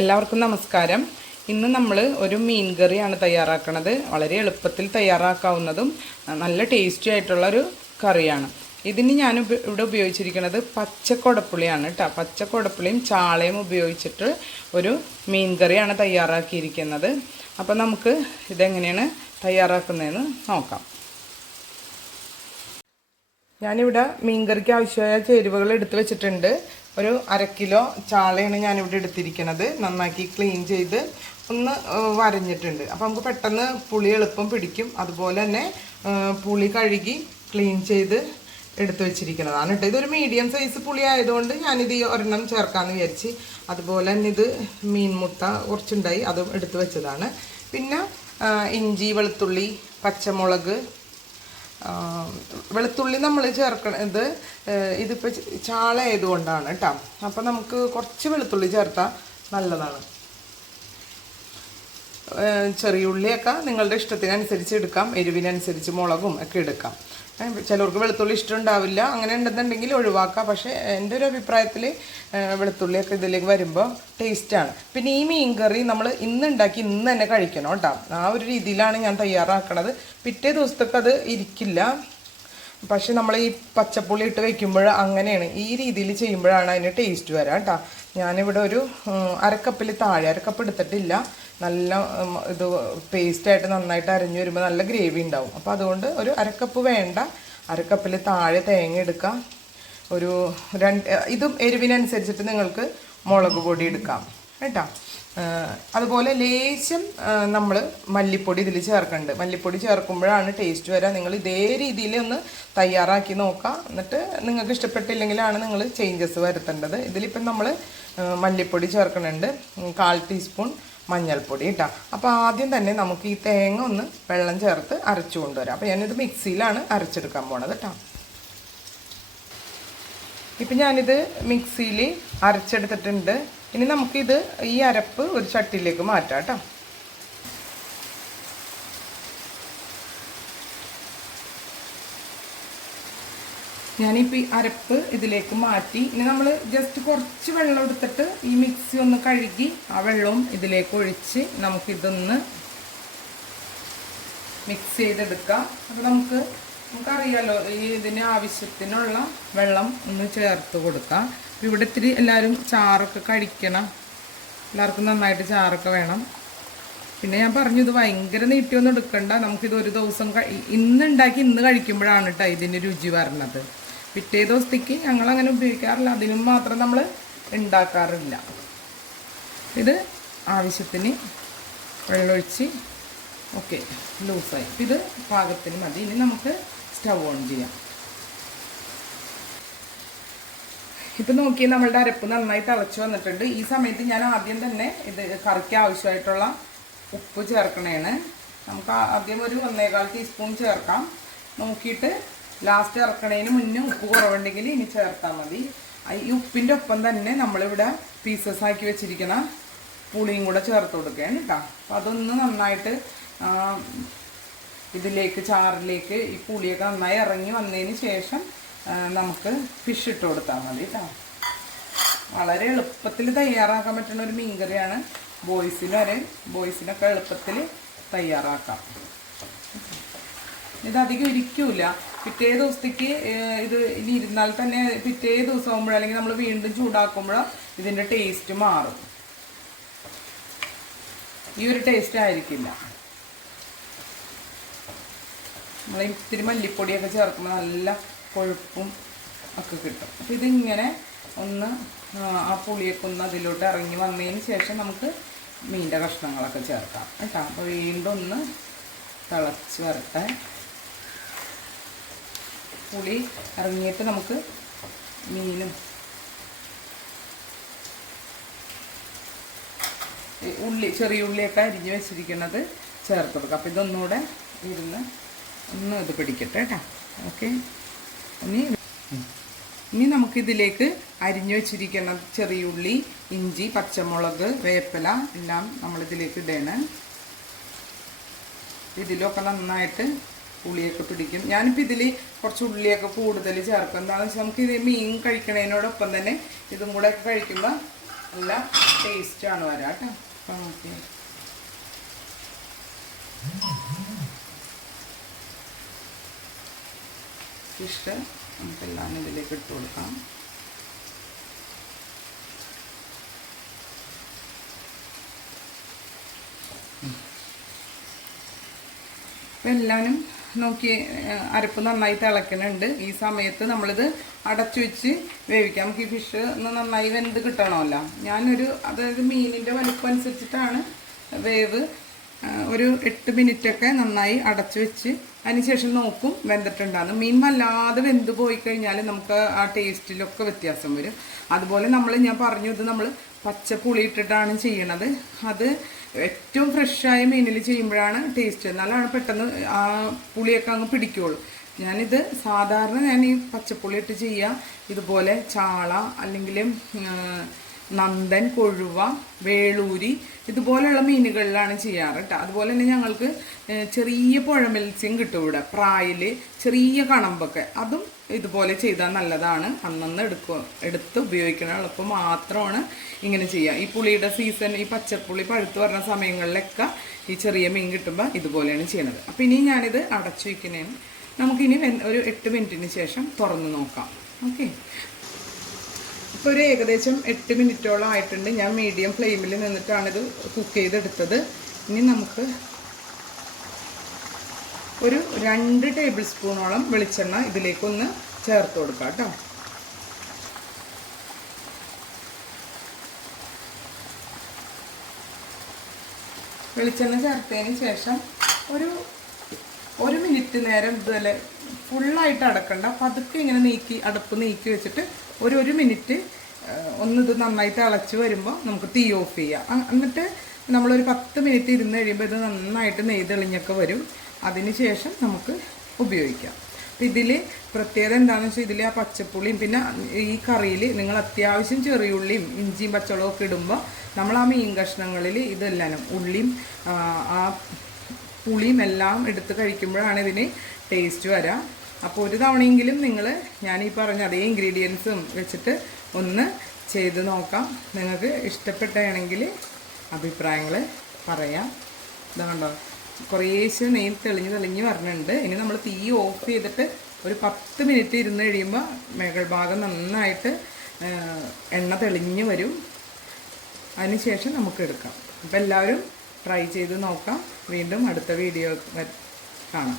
എല്ലാവർക്കും നമസ്കാരം. ഇന്ന് നമ്മൾ ഒരു മീൻ കറിയാണ് തയ്യാറാക്കുന്നത് വളരെ എളുപ്പത്തിൽ തയ്യാറാക്കാവുന്നതും നല്ല ടേസ്റ്റി ആയിട്ടുള്ള ഒരു കറിയാണ്. ഇതിന് ഞാൻ ഇവിടെ ഉപയോഗിച്ചിരിക്കുന്നത് പച്ചക്കൊടപ്പുളിയാണ് കേട്ടോ പച്ചക്കൊടപ്പുളിയും ചാളയും ഉപയോഗിച്ചിട്ട് ഒരു മീൻ കറിയാണ് തയ്യാറാക്കിയിരിക്കുന്നത്. അപ്പോൾ നമുക്ക് ഇതെങ്ങനെയാണ് തയ്യാറാക്കുന്നതെന്ന് നോക്കാം. ഞാനിവിടെ മീൻകറിക്ക് ആവശ്യമായ ചേരുവകൾ എടുത്തു വെച്ചിട്ടുണ്ട്. ഒരു അര കിലോ ചാളയാണ് ഞാനിവിടെ എടുത്തിരിക്കുന്നത് നന്നാക്കി ക്ലീൻ ചെയ്ത് ഒന്ന് വരഞ്ഞിട്ടുണ്ട്. അപ്പോൾ നമുക്ക് പെട്ടെന്ന് പുളി എളുപ്പം പിടിക്കും. അതുപോലെ തന്നെ പുളി കഴുകി ക്ലീൻ ചെയ്ത് എടുത്തു വെച്ചിരിക്കുന്നതാണ് കേട്ടോ. ഇതൊരു മീഡിയം സൈസ് പുളി ആയതുകൊണ്ട് ഞാനിത് ഒരെണ്ണം ചേർക്കാമെന്ന് വിചാരിച്ച്. അതുപോലെ തന്നെ ഇത് മീൻമുട്ട കുറച്ചുണ്ടായി അതും എടുത്തു വെച്ചതാണ്. പിന്നെ ഇഞ്ചി വെളുത്തുള്ളി പച്ചമുളക് വെളുത്തുള്ളി നമ്മൾ ചേർക്കണത് ഇതിപ്പോൾ ചാള ആയതുകൊണ്ടാണ് കേട്ടോ അപ്പം നമുക്ക് കുറച്ച് വെളുത്തുള്ളി ചേർത്താൽ നല്ലതാണ്. ചെറിയ ഉള്ളിയൊക്കെ നിങ്ങളുടെ ഇഷ്ടത്തിനനുസരിച്ച് എടുക്കാം എരിവിനനുസരിച്ച് മുളകും ഒക്കെ എടുക്കാം. ചിലർക്ക് വെളുത്തുള്ളി ഇഷ്ടമുണ്ടാവില്ല. അങ്ങനെ ഉണ്ടെന്നുണ്ടെങ്കിൽ ഒഴിവാക്കാം. പക്ഷേ എന്റെ ഒരു അഭിപ്രായത്തിൽ വെളുത്തുള്ളിയൊക്കെ ഇതിലേക്ക് വരുമ്പോൾ ടേസ്റ്റാണ് പിന്നെ ഈ മീൻ കറി നമ്മൾ ഇന്ന് ഉണ്ടാക്കി ഇന്ന് തന്നെ കഴിക്കണം കേട്ടോ. ആ ഒരു രീതിയിലാണ് ഞാൻ തയ്യാറാക്കണത്. പിറ്റേ ദിവസത്തേക്ക് അത് ഇരിക്കില്ല. പക്ഷെ നമ്മൾ ഈ പച്ചപ്പുള്ളി ഇട്ട് വെക്കുമ്പോൾ അങ്ങനെയാണ്. ഈ രീതിയിൽ ചെയ്യുമ്പോഴാണ് അതിന് ടേസ്റ്റ് വരാം കേട്ടോ ഞാനിവിടെ ഒരു അരക്കപ്പിൽ താഴെ അരക്കപ്പ് എടുത്തിട്ടില്ല. നല്ല ഇത് പേസ്റ്റായിട്ട് നന്നായിട്ട് അരഞ്ഞു വരുമ്പോൾ നല്ല ഗ്രേവി ഉണ്ടാവും. അപ്പോൾ അതുകൊണ്ട് ഒരു അരക്കപ്പ് വേണ്ട. അരക്കപ്പിൽ താഴെ തേങ്ങ എടുക്കാം. ഒരു രണ്ട് ഇതും എരിവിനനുസരിച്ചിട്ട് നിങ്ങൾക്ക് മുളക് പൊടി എടുക്കാം. കേട്ടോ? അതുപോലെ ലേശം നമ്മൾ മല്ലിപ്പൊടി ഇതിൽ ചേർക്കുന്നുണ്ട് മല്ലിപ്പൊടി ചേർക്കുമ്പോഴാണ് ടേസ്റ്റ് വരിക നിങ്ങൾ ഇതേ രീതിയിൽ ഒന്ന് തയ്യാറാക്കി നോക്കുക എന്നിട്ട് നിങ്ങൾക്ക് ഇഷ്ടപ്പെട്ടില്ലെങ്കിലാണ് നിങ്ങൾ ചേഞ്ചസ് വരുത്തേണ്ടത്. ഇതിലിപ്പം നമ്മൾ മല്ലിപ്പൊടി ചേർക്കുന്നുണ്ട് കാൽ ടീസ്പൂൺ മഞ്ഞൾപ്പൊടി കേട്ടോ അപ്പോൾ ആദ്യം തന്നെ നമുക്ക് ഈ തേങ്ങ ഒന്ന് വെള്ളം ചേർത്ത് അരച്ചു കൊണ്ടുവരാം. അപ്പോൾ ഞാനിത് മിക്സിയിലാണ് അരച്ചെടുക്കാൻ പോണത് കേട്ടോ ഇപ്പം ഞാനിത് മിക്സിയിൽ അരച്ചെടുത്തിട്ടുണ്ട്. ഇനി നമുക്കിത് ഈ അരപ്പ് ഒരു ചട്ടിയിലേക്ക് മാറ്റാം കേട്ടോ. ഞാനിപ്പോൾ ഈ അരപ്പ് ഇതിലേക്ക് മാറ്റി. ഇനി നമ്മൾ ജസ്റ്റ് കുറച്ച് വെള്ളം എടുത്തിട്ട് ഈ മിക്സി ഒന്ന് കഴുകി ആ വെള്ളവും ഇതിലേക്ക് ഒഴിച്ച് നമുക്കിതൊന്ന് മിക്സ് ചെയ്തെടുക്കാം. അപ്പോൾ നമുക്ക് നമുക്കറിയാലോ ഈ ഇതിന് ആവശ്യത്തിനുള്ള വെള്ളം ഒന്ന് ചേർത്ത് കൊടുക്കാം. ഇവിടെ ഇത്തിരി എല്ലാവരും ചാറൊക്കെ കഴിക്കണം. എല്ലാവർക്കും നന്നായിട്ട് ചാറൊക്കെ വേണം. പിന്നെ ഞാൻ പറഞ്ഞു ഇത് ഭയങ്കര നീട്ടിയൊന്നും എടുക്കണ്ട. നമുക്കിത് ഒരു ദിവസം ഇന്ന് ഉണ്ടാക്കി ഇന്ന് കഴിക്കുമ്പോഴാണ് കേട്ടോ ഇതിന്റെ രുചി വരണത്. പിറ്റേ ദിവസത്തേക്ക് ഞങ്ങൾ അങ്ങനെ ഉപയോഗിക്കാറില്ല. അതിനും മാത്രം നമ്മൾ ഉണ്ടാക്കാറില്ല. ഇത് ആവശ്യത്തിന് വെള്ളമൊഴിച്ച് ഓക്കെ ലൂസായി. ഇത് പാകത്തിന് മതി. ഇനി നമുക്ക് സ്റ്റവ് ഓൺ ചെയ്യാം. ഇപ്പം നോക്കി നമ്മളുടെ അരപ്പ് നന്നായി തിളച്ച് വന്നിട്ടുണ്ട്. ഈ സമയത്ത് ഞാൻ ആദ്യം തന്നെ ഇത് കറിക്ക് ആവശ്യമായിട്ടുള്ള ഉപ്പ് ചേർക്കണേണ്. നമുക്ക് ആദ്യം ഒരു ഒന്നേകാൽ ടീസ്പൂൺ ചേർക്കാം. നോക്കിയിട്ട് ലാസ്റ്റ് ഇറക്കണതിന് മുന്നേ ഉപ്പ് കുറവുണ്ടെങ്കിൽ ഇനി ചേർത്താൽ മതി. ഈ ഉപ്പിന്റെ ഒപ്പം തന്നെ നമ്മളിവിടെ പീസസ് ആക്കി വെച്ചിരിക്കുന്ന പുളിയും കൂടെ ചേർത്ത് കൊടുക്കുകയാണ് കേട്ടോ അപ്പം അതൊന്ന് നന്നായിട്ട് ഇതിലേക്ക് ചാറിലേക്ക് ഈ പുളിയൊക്കെ നന്നായി ഇറങ്ങി വന്നതിന് ശേഷം നമുക്ക് ഫിഷ് ഇട്ട് കൊടുത്താൽ മതി കേട്ടോ വളരെ എളുപ്പത്തിൽ തയ്യാറാക്കാൻ പറ്റുന്ന ഒരു മീൻകറിയാണ് ബോയ്സിന് വരെ. ബോയ്സിനൊക്കെ എളുപ്പത്തിൽ തയ്യാറാക്കാം. ഇത് അധികം ഇരിക്കൂല. പിറ്റേ ദിവസത്തേക്ക് ഇത് ഇനി ഇരുന്നാൽ തന്നെ പിറ്റേ ദിവസം ആകുമ്പോഴോ അല്ലെങ്കിൽ നമ്മൾ വീണ്ടും ചൂടാക്കുമ്പോഴോ ഇതിന്റെ ടേസ്റ്റ് മാറും. ഈ ഒരു ടേസ്റ്റ് ആയിരിക്കില്ല. നമ്മൾ ഇത്തിരി മല്ലിപ്പൊടിയൊക്കെ ചേർക്കുമ്പോൾ നല്ല കൊഴുപ്പും ഒക്കെ കിട്ടും. അപ്പോൾ ഇതിങ്ങനെ ഒന്ന് ആ, പുളിയൊക്കെ ഒന്ന് അതിലോട്ട് ഇറങ്ങി വന്നതിന് ശേഷം നമുക്ക് മീന്റെ കഷ്ണങ്ങളൊക്കെ ചേർക്കാം കേട്ടോ. അപ്പോൾ വീണ്ടും ഒന്ന് തിളച്ച് വരട്ടെ. പുളി ഇറങ്ങിയിട്ട് നമുക്ക് മീനും ഉള്ളി ചെറിയ ഉള്ളിയൊക്കെ അരിഞ്ഞ് വെച്ചിരിക്കുന്നത് ചേർത്ത് കൊടുക്കുക അപ്പോൾ ഇതൊന്നുകൂടെ ഇരുന്ന് ഒന്ന് ഇത് പിടിക്കട്ടെ കേട്ടോ ഓക്കെ. ഇനി ഇനി നമുക്കിതിലേക്ക് അരിഞ്ഞു വെച്ചിരിക്കുന്ന ചെറിയ ഉള്ളി ഇഞ്ചി പച്ചമുളക് വേപ്പില എല്ലാം നമ്മളിതിലേക്ക് ഇടണം. ഇതിലൊക്കെ നന്നായിട്ട് ഉള്ളിയൊക്കെ പിടിക്കും. ഞാനിപ്പോൾ ഇതിൽ കുറച്ച് ഉള്ളിയൊക്കെ കൂടുതൽ ചേർക്കും. എന്താണെന്ന് വെച്ചാൽ നമുക്ക് ഇത് മീൻ കഴിക്കണതിനോടൊപ്പം തന്നെ ഇതും കൂടെ കഴിക്കുമ്പോൾ നല്ല ടേസ്റ്റാണ് വരാം കേട്ടോ അപ്പം ഫിഷ് നമുക്കെല്ലാം ഇതിലേക്ക് ഇട്ട് കൊടുക്കാം. അപ്പം എല്ലാവരും നോക്കി അരപ്പ് നന്നായി തിളക്കുന്നുണ്ട് ഈ സമയത്ത് നമ്മളിത് അടച്ചു വെച്ച് വേവിക്കാം. നമുക്ക് ഈ ഫിഷ് ഒന്ന് നന്നായി വെന്ത് കിട്ടണമല്ലോ. ഞാനൊരു അതായത് മീനിന്റെ വലിപ്പം അനുസരിച്ചിട്ടാണ് വേവ് ഒരു എട്ട് മിനിറ്റൊക്കെ നന്നായി അടച്ചു വെച്ച് അതിനുശേഷം നോക്കും വെന്തിട്ടുണ്ടാകും മീൻ വല്ലാതെ വെന്ത് പോയി കഴിഞ്ഞാൽ നമുക്ക് ആ ടേസ്റ്റിലൊക്കെ വ്യത്യാസം വരും. അതുപോലെ നമ്മൾ ഞാൻ പറഞ്ഞു ഇത് നമ്മൾ പച്ച പുളി ഇട്ടിട്ടാണ് ചെയ്യണത്. അത് ഏറ്റവും ഫ്രഷായ മീനിൽ ചെയ്യുമ്പോഴാണ് ടേസ്റ്റ് എന്നാലാണ് പെട്ടെന്ന് ആ പുളിയൊക്കെ അങ്ങ് പിടിക്കുകയുള്ളൂ ഞാനിത് സാധാരണ ഞാൻ ഈ പച്ചപ്പുളി ഇട്ട് ചെയ്യുക ഇതുപോലെ ചാള അല്ലെങ്കിൽ നന്ദൻ കൊഴുവ വേളൂരി ഇതുപോലെയുള്ള മീനുകളിലാണ് ചെയ്യാറ് കേട്ടോ അതുപോലെ തന്നെ ഞങ്ങൾക്ക് ചെറിയ പുഴ മത്സ്യം കിട്ടും ഇവിടെ. പ്രായിൽ ചെറിയ കണമ്പൊക്കെ. അതും ഇതുപോലെ ചെയ്താൽ നല്ലതാണ്. അന്നന്ന് എടുക്കുക എടുത്ത് ഉപയോഗിക്കണ എളുപ്പം മാത്രമാണ് ഇങ്ങനെ ചെയ്യുക ഈ പുളിയുടെ സീസൺ ഈ പച്ചപ്പുളി പഴുത്ത് വരുന്ന സമയങ്ങളിലൊക്കെ ഈ ചെറിയ മീൻ കിട്ടുമ്പോൾ ഇതുപോലെയാണ് ചെയ്യുന്നത് അപ്പോൾ ഇനി ഞാനിത് അടച്ചു വയ്ക്കുന്നതാണ് നമുക്കിനി ഒരു എട്ട് മിനിറ്റിന് ശേഷം തുറന്ന് നോക്കാം. ഓക്കെ? ഇപ്പോൾ ഒരു ഏകദേശം എട്ട് മിനിറ്റോളം ആയിട്ടുണ്ട്. ഞാൻ മീഡിയം ഫ്ലെയിമിൽ നിന്നിട്ടാണ് ഇത് കുക്ക് ചെയ്തെടുത്തത്. ഇനി നമുക്ക് ഒരു രണ്ട് ടേബിൾ സ്പൂണോളം വെളിച്ചെണ്ണ ഇതിലേക്കൊന്ന് ചേർത്ത് കൊടുക്കാം കേട്ടോ. വെളിച്ചെണ്ണ ചേർത്തതിന് ശേഷം ഒരു ഒരു മിനിറ്റ് നേരം ഇതുപോലെ ഫുള്ളായിട്ട് അടക്കണ്ട. പതുക്കെ ഇങ്ങനെ നീക്കി അടപ്പ് നീക്കി വെച്ചിട്ട് ഒരു ഒരു മിനിറ്റ് ഒന്ന് ഇത് നന്നായിട്ട് അളച്ച് വരുമ്പോൾ നമുക്ക് തീ ഓഫ് ചെയ്യാം. എന്നിട്ട് നമ്മളൊരു പത്ത് മിനിറ്റ് ഇരുന്ന് കഴിയുമ്പോൾ ഇത് നന്നായിട്ട് നെയ്തെളിഞ്ഞൊക്കെ വരും. അതിന് ശേഷം നമുക്ക് ഉപയോഗിക്കാം. അപ്പം ഇതിൽ പ്രത്യേകത എന്താണെന്ന് വെച്ചാൽ ഇതിൽ ആ പച്ചപ്പുളിയും പിന്നെ ഈ കറിയിൽ നിങ്ങൾ അത്യാവശ്യം ചെറിയുള്ളിയും ഇഞ്ചിയും പച്ചവളവും ഒക്കെ ഇടുമ്പോൾ നമ്മൾ ആ മീൻ കഷ്ണങ്ങളിൽ ഇതെല്ലാം ഉള്ളിയും ആ പുളിയും എല്ലാം എടുത്ത് കഴിക്കുമ്പോഴാണ് ഇതിന് ടേസ്റ്റ് വരാം. അപ്പോൾ ഒരു തവണയെങ്കിലും നിങ്ങൾ ഞാൻ ഈ പറഞ്ഞ അതേ ഇൻഗ്രീഡിയൻസും വെച്ചിട്ട് ഒന്ന് ചെയ്ത് നോക്കാം. നിങ്ങൾക്ക് ഇഷ്ടപ്പെട്ടാണെങ്കിൽ അഭിപ്രായങ്ങൾ പറയാം. ഇതാണ്ടോ കുറേശ്ശെ നെയ്യ് തെളിഞ്ഞ് തെളിഞ്ഞ് വരണുണ്ട്. ഇനി നമ്മൾ തീ ഓഫ് ചെയ്തിട്ട് ഒരു പത്ത് മിനിറ്റ് ഇരുന്ന് കഴിയുമ്പോൾ മേകൾ ഭാഗം നന്നായിട്ട് എണ്ണ തെളിഞ്ഞ് വരും. അതിനുശേഷം നമുക്ക് എടുക്കാം. അപ്പോൾ എല്ലാവരും ട്രൈ ചെയ്ത് നോക്കാം. വീണ്ടും അടുത്ത വീഡിയോ കാണാം.